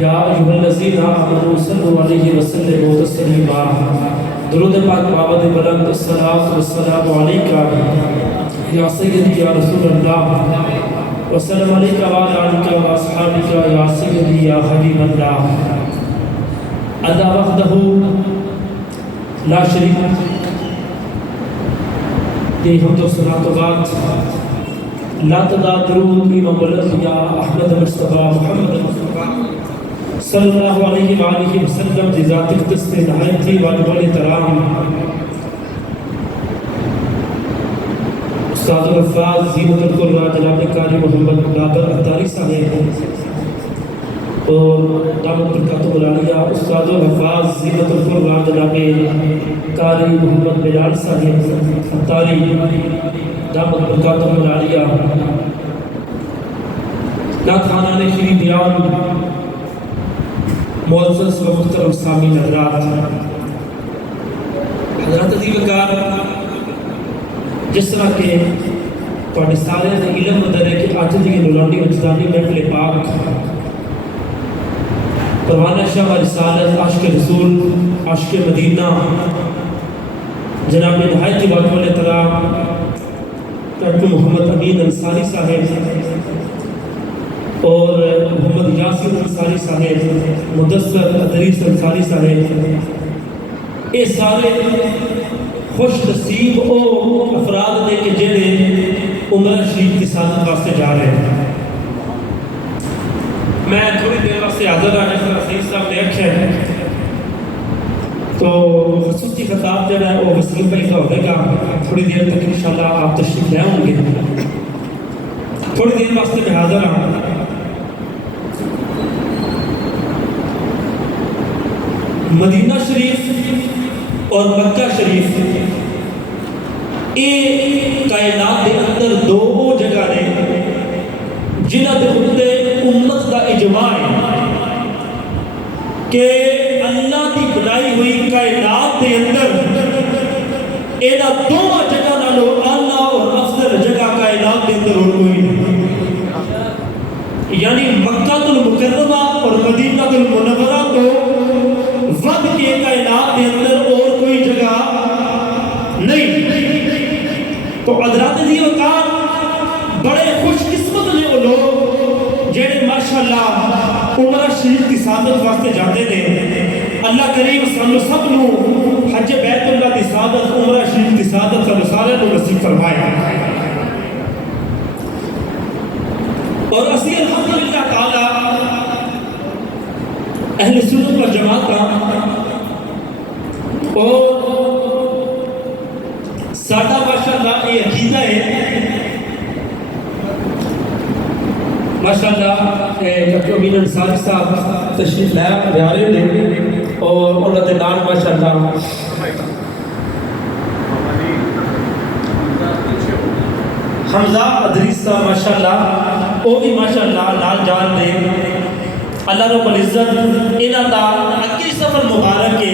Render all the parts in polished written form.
یا ایھا الذین آمنوا صلوا علیہ وسلموا تسلیما درود پاک بابد بلند الصلاۃ والسلام علیکہ یا سیدی یا رسول اللہ وسلم علیکہ وعلی آلکہ واصحابکہ یا سیدی یا حبیب اللہ اللہ وحدہ لا شریک دی حمد و ثنا تو بعد لا تدا درود امام الانبیاء احمد مصطفیٰ محمد مصطفیٰ صلی اللہ علیہ وآلہ وسلم دی ذات اقدس سے نہایت ہی واجب الاحترام استاد الحفاظ زینت القرآن جناب قاری محمد بابر اطاری صاحب اور دامت برکاتہ العالیہ استاد الحفاظ زینت القرآن جناب قاری محمد بلال صاحب اطاری دامت برکاتہ العالیہ نعت خوانان شری دیان معزز و محترم سامعین حضرات عزیز وقار جس طرح کے تواڈے سارے دے علم اندر ہے کہ اج دی نورانی وجدانی محفل پاک پروانہ شاہ رسالت عاشق رسول عاشق مدینہ جناب نہایت واجب الاحترام ڈاکٹر محمد امین انصاری صاحب اور محمد یاسر انصاری صاحب مدثر ادریس انصاری صاحب یہ سارے خوش نصیب او افراد نے کہ جنہیں عمرہ شریف کی سعادت واسطے جا رہے ہیں میں تھوڑی دیر واسطے حاضر آنے سے سید صاحب نے رکھا ہے تو خصوصی خطاب جو ہے وہ وسیم بھائی کا ہوگا گا تھوڑی دیر تک انشاءاللہ آپ تشریف لے ہوں گے تھوڑی دیر واسطے میں حاضر آؤں مدینہ شریف اور مکہ شریف یہ کائنات کے اندر دو جگہ نے جنہ دے اتنے امت کا اجماع ہے کہ اللہ کی بنائی ہوئی کائنات کے اندر یہ دو جگہ نالو اعلیٰ اور افضل جگہ کائنات کے اندر اور کوئی نہیں یعنی مکہ المکرمہ اور مدینہ المنورہ تو ود کے کائنات کے اندر اور کوئی جگہ نہیں تو حضرات دی وقار بڑے خوش قسمت نے وہ لوگ جڑے ماشاءاللہ عمرہ شریف کی سعادت واسطے جاتے ہیں اللہ کریم سانو سب نو حج بیت اللہ کی سعادت عمرہ شریف کی سعادت سانو سارے نو نصیب فرمائے اور اسی الحمدللہ تعالی اہل سنت و جماعت کا اور سادہ ماشاءاللہ یہ عقیدہ ہے ماشاءاللہ ڈاکٹر امین انصاری صاحب تشریف لے آ رہے ہیں اور انہوں نے نام ماشاءاللہ حمزہ ادریس صاحب ماشاءاللہ وہ بھی ماشاءاللہ نال جان دے اللہ رب العزت انہاں دا اگلی سفر مبارک ہے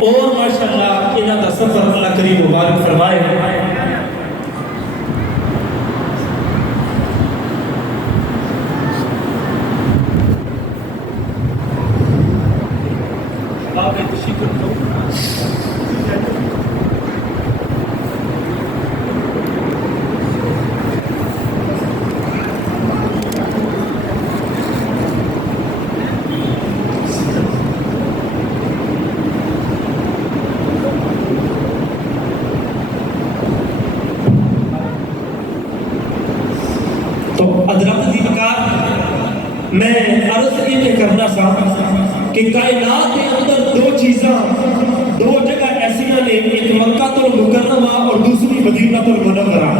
اور ماشاءاللہ انہاں دا سفر اللہ کریم مبارک فرمائے میں عرض یہ کرنا چاہتا کہ کائنات کے اندر دو چیزاں دو جگہ ایسی ہیں ایک مکہ المکرمہ اور دوسری مدینہ المنورہ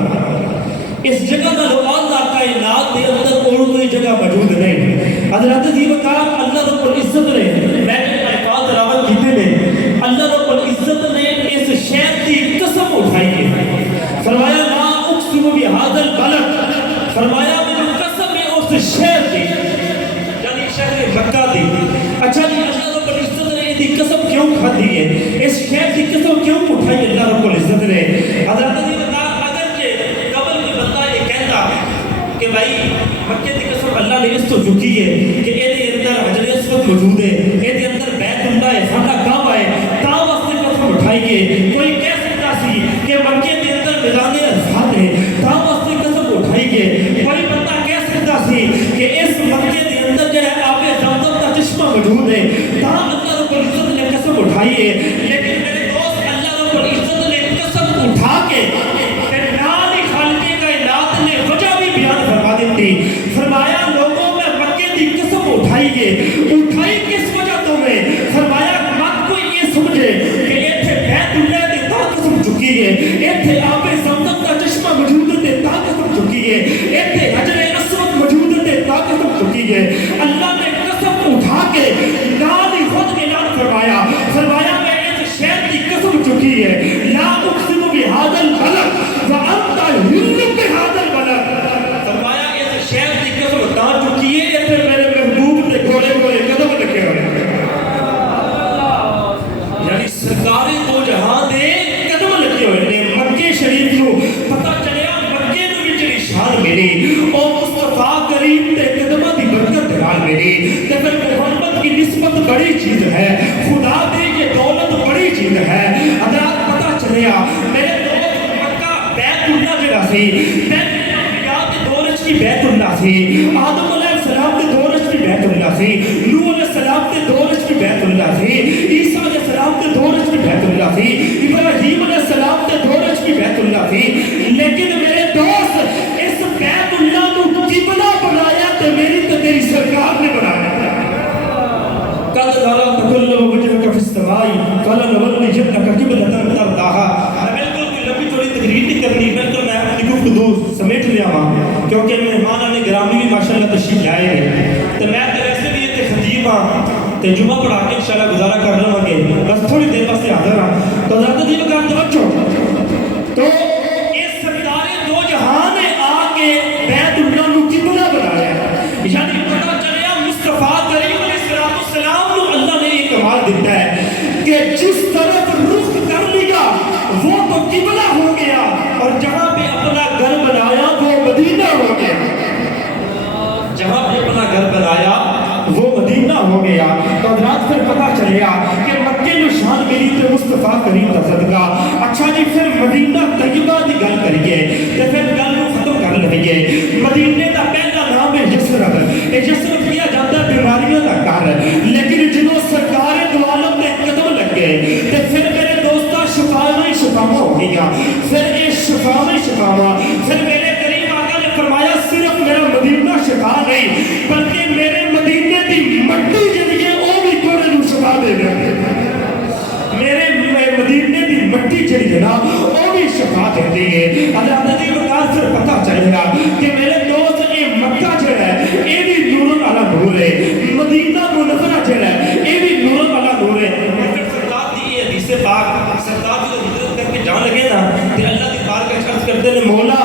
اس جگہ میں اللہ کائنات کے اندر اور کوئی جگہ موجود نہیں حضرت جی وقار اللہ رب العزت نے میں نے الفاظ راوت کیتے میں اللہ رب العزت نے اس شہر کی قسم اٹھائی ہے فرمایا لا اقسم بهذا البلد فرمایا میں قسم ہے اس شہر کی شہر مکہ دی اچھا جی اللہ رب العزت نے یہ قسم کیوں کھا دی ہے اس شہر کی قسم کیوں اٹھائی اللہ رب العزت نے حضرت جی بتا اگر کہ قبل میں بندہ یہ کہتا کہ بھائی مکہ کی قسم اللہ نے اس تو چکی ہے کہ یہ اندر حجر وقت موجود ہے یہ اندر بیت اللہ ہے خانہ کعبہ ہے تا واسطے قسم اٹھائیے کوئی کہہ سکتا سی کہ مکے کے اندر میدان عرفات ہے تا واسطے قسم اٹھائیے کوئی بندہ کہہ سکتا سی کہ اس مکے کے اندر جو ہے آب زمزم کا چشمہ موجود ہے تا اللہ رب العزت نے قسم اٹھائیے لیکن میرے دوست اللہ رب العزت نے قسم اٹھا کے نال ہی خالق کائنات نے وجہ بھی بیان فرما دیتی فرمایا لوگوں میں مکے کی قسم اٹھائیے اٹھائی کس وجہ تو میں فرمایا مت کوئی یہ سمجھے کہ ایتھے بیت اللہ دی تا قسم چکی ہے ایتھے آب زمزم کا چشمہ موجود ہے تا قسم چکی ہے ایتھے حجر اسود موجود ہے تا قسم چکی ہے اللہ نے قسم اٹھا کے نال ہی خود اعلان فرمایا فرمایا میں اس شہر کی قسم چکی ہے لا اقسم بهذا البلد وانت حل بهذا البلد فرمایا اس شہر کی قسم تا چکی ہے ایتھے میرے محبوب دے گھوڑے گھوڑے قدم لگے ہوئے یعنی سرکار دو جہاں دے قدم لگے ہوئے نے مکے شریف کو پتہ چلیا مکے نو وچ جڑی شان ملی او مصطفیٰ کریم تے قدماں دی برکت نال ملی تے پھر محمد کی نسبت بڑی چیز ہے خدا دے یہ دولت بڑی چیز ہے حضرات پتہ چلیا میرے دوست مکہ بیت اللہ جڑا سی بیت اللہ کے دور وچ بیت اللہ سی آدم علیہ السلام کے دور وچ بیت اللہ سی نوح علیہ السلام کے دور وچ بیت اللہ سی عیسیٰ علیہ السلام کے دور وچ بیت اللہ سی ابراہیم علیہ السلام کے دور وچ بیت اللہ سی لیکن میرے دوست اس بیت اللہ کو قبلہ بنایا تے میری تے تیری سرکار نے بنایا قد نرى تقلب وجهك في السماء فلنولينك قبلة ترضاها میں بالکل کوئی لمبی چوڑی تقریر نہیں کرنی بالکل میں اپنی گفتگو سمیٹ لیا ہوں کیونکہ مہمان نے گرامی بھی ماشاءاللہ تشریف لائے ہیں تو میں تو ویسے بھی یہ خطیب ہاں تو جمعہ پڑھا کے انشاءاللہ گزارا کر لوں گے بس تھوڑی دیر واسطے حاضر ہاں تو حضرت جی کا توجہ تو اس سرکار دو جہاں نے آ کے بیت اللہ کو قبلہ بنایا یعنی پتہ چلیا مصطفیٰ کریم السلام کو اللہ نے یہ کمال دیتا ہے کہ جس طرف رخ کر لیا وہ تو قبلہ ہو گیا اور جہاں پہ اپنا گھر بنایا وہ مدینہ ہو گیا جہاں پہ اپنا گھر بنایا وہ مدینہ ہو گیا تو حضرات پھر پتہ چلیا کہ مکے میں شان ملی تو مصطفیٰ کریم کا صدقہ اچھا جی پھر مدینہ طیبہ دی گل کریے تو پھر گل کو ختم کر لئیے مدینے کا پہلا نام ہے یثرب یہ یثرب کیا جاتا ہے بیماریوں کا گھر لیکن جنہوں سرکار دو عالم نے قدم لگے تو پھر میرے دوستہ شفاوہ ہی شفاوہ ہو گیا پھر یہ شفاوہ ہی شفاوہ پھر میرے کریم آقا نے فرمایا صرف میرا مدینہ شفا نہیں بلکہ میرے مدینے دی مٹی جنگے وہ بھی کوڑے نو شفا دے گئے میرے مدینے دی مٹی جڑی ہے نا وہ بھی شفا دیتی ہے اللہ دی وقت سے پتہ چلے گا کہ میرے دوست یہ مکہ جڑا ہے یہ بھی نور والا نور ہے مدینہ منورہ جڑا ہے یہ بھی نور والا نور ہے پھر سرکار دی یہ حدیث پاک سرکار جو ہجرت کر کے جان لگے نا تے اللہ دی بارگاہ عرض کرتے نے مولا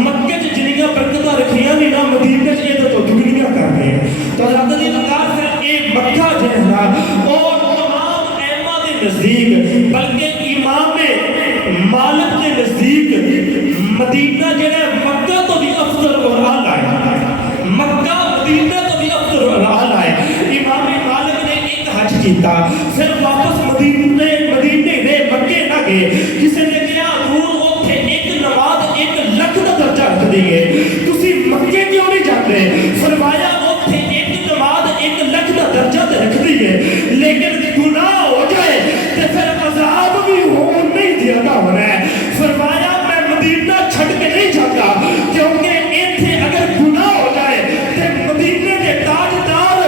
مکے چ جنیاں برکتاں رکھیاں نہیں نا مدینے چ یہ تو دگنیاں کر رہے ہیں تو اللہ دی وقت سے یہ مکہ جو ہے نا اور تمام ائمہ دے نزدیک بلکہ امام مالک کے نزدیک مدینہ جڑا ہے مکہ تو بھی افضل اور اعلیٰ ہے مکہ مدینہ تو بھی افضل اور اعلیٰ ہے امام مالک نے ایک حج کیتا پھر واپس مدینے نے مکے نہ گئے کسی نے کیا حضور اوتھے ایک نماز 1 لکھ دا درجہ رکھ دیئے تسی مکے کیوں نہیں جاتے فرمایا اوتھے ایک نماز 1 لکھ دا درجہ رکھ دیئے لیکن گناہ ہو جائے تو پھر عذاب بھی ہو نہیں دیتا ہو رہا ہے فرمایا میں مدینہ چھٹ کے نہیں جاتا کیونکہ ایتھے اگر گناہ ہو جائے تو مدینہ کے تاجدار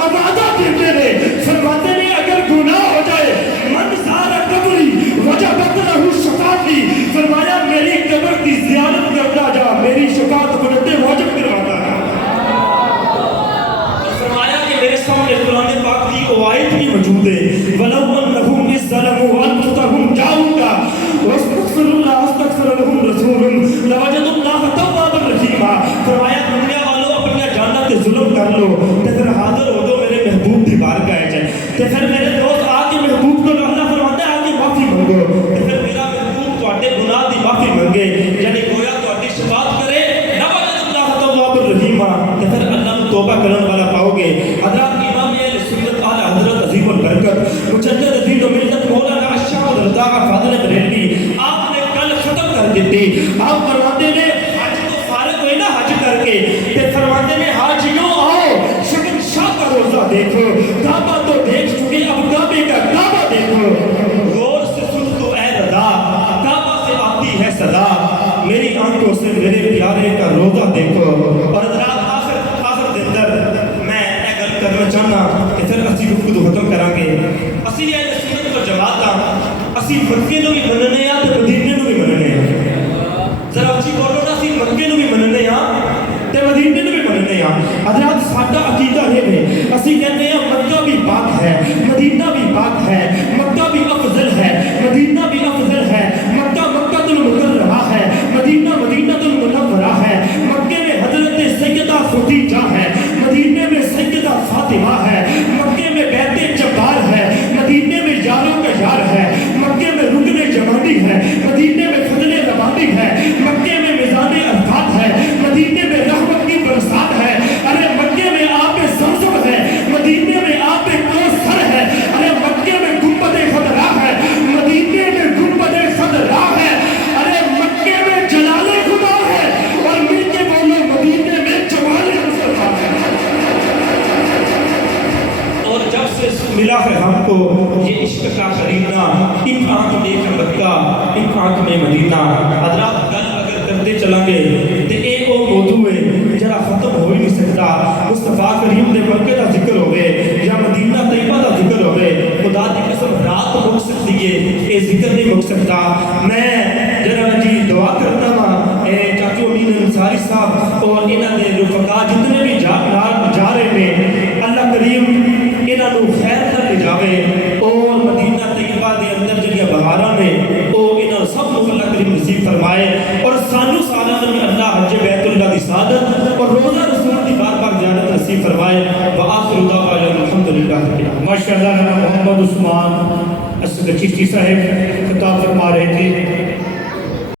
آوازہ دیتے رہے فرماتے نے اگر گناہ ہو جائے من سارا قبری وجبت لہو شفاعتی فرمایا میری قبر کی زیارت کرتا جا میری شفاعت بنتے واجب کرواتا ہے فرمایا کہ میرے سامنے قرآن پاک کی آیت بھی موجود ہے وَلَوْ أَنَّهُمْ إِذْ ظَلَمُوا أَنفُسَهُمْ جَاءُوكَ وَاسْتَغْفَرُوا اللَّهَ وَاسْتَغْفَرَ لَهُمْ رَسُولٌ لَوَجَدُوا اللَّهَ تَوَّابًا رَحِيمًا فرمایا دنیا والوں اپنی جاناں تے ظلم کر لو تے پھر حاضر ہو جاؤ میرے محبوب دی بارگاہ وچ تے پھر میرے دوست آ کے محبوب کو اللہ فرماتا ہے آ کے معافی مانگو تے پھر میرا محبوب تواڈے گناہ دی معافی مانگے یعنی گویا تواڈی شفاعت کرے لَوَجَدُوا اللَّهَ تَوَّابًا رَحِيمًا تے پھر اللہ توبہ کرنے والا پاؤ گے حضرات امام دیتی. آپ فرماتے نے حج تو فارغ ہوئے نا حج کر کے تے فرماتے نے حاجیوں آؤ شکن شاہ کا روزہ دیکھو, کعبہ تو دیکھ چکے اب کعبے کا کعبہ دیکھو. غور سے سن تو اے رضا کعبہ سے آتی ہے صدا, میری آنکھوں سے میرے پیارے کا روزہ دیکھو. اور حضرات آخر دن در میں یہ گل کرنا چاہنا کہ پھر اسی گفتگو ختم کریں گے. اسی اہل سنت و جماعت ہاں, اسی مکے نو بھی مننے ہاں تے مدینے نو بھی مننے ہاں. ذرا اچھی بولو نا, اسی مکے نو بھی مننے ہاں تے مدینے نو بھی مننے ہاں. حضرات ساڈا عقیدہ یہ ہے, اسی کہتے ہیں مکہ بھی پاک ہے, مدینہ بھی پاک ہے, مکہ بھی افضل ہے, مدینہ بھی افضل ہے, مکہ مکہ المکرمہ ہے, مدینہ مدینہ المنورہ ہے, مکے میں حضرت سیدہ خدیجہ ہے, مدینے میں سیدہ فاطمہ ہے, مکے میں بیت جبار ہے, مدینے میں یاروں کا یار ہے, مکے میں رکن جمانی ہے, مدینے میں فضل ربانی ہے, مکے میں میزان عرفات ہے, مدینے میں رحمت کی برسات ہے, ارے مکے میں آب زمزم ہے, مدینے میں آب کوثر ہے, ارے مکے میں گنبد خضرا ہے, مدینے میں گنبد خضرا ہے, ارے مکے میں جلال خدا ہے اور مل کے بولو مدینے میں جمال مصطفیٰ ہے. اور جب سے ملا ہے ہم کو یہ عشق کا کرینہ, ایک آنکھ میں مکہ ایک آنکھ میں مدینہ. حضرات گل اگر کرتے چلیں گے تو اے او موضوع ہے جرا ختم ہو ہی نہیں سکتا. مصطفیٰ کریم دے مکے دا ذکر ہوئے یا مدینہ طیبہ دا ذکر ہوئے, خدا دی قسم رات مک سکتی ہے, اے ذکر نہیں مک سکتا. میں جرا جی دعا کرتا ہوں چاچو امین انصاری صاحب اور انہاں دے رفقا جتنے بھی جا رہے ہیں, اللہ کریم انہاں نو خیر کر لے جاوے اور مدینہ طیبہ دے اندر جڑیاں بہاراں نے او انہاں سب نو اللہ کریم نصیب فرمائے, اور سانو سالانہ میں اللہ حج بیت اللہ دی سعادت اور روزہ رسول دی بار بار زیارت نصیب فرمائے. وآخر دعوانا الحمدللہ. ماشاءاللہ محمد عثمان اسد چشتی صاحب خطاب فرما رہے تھے.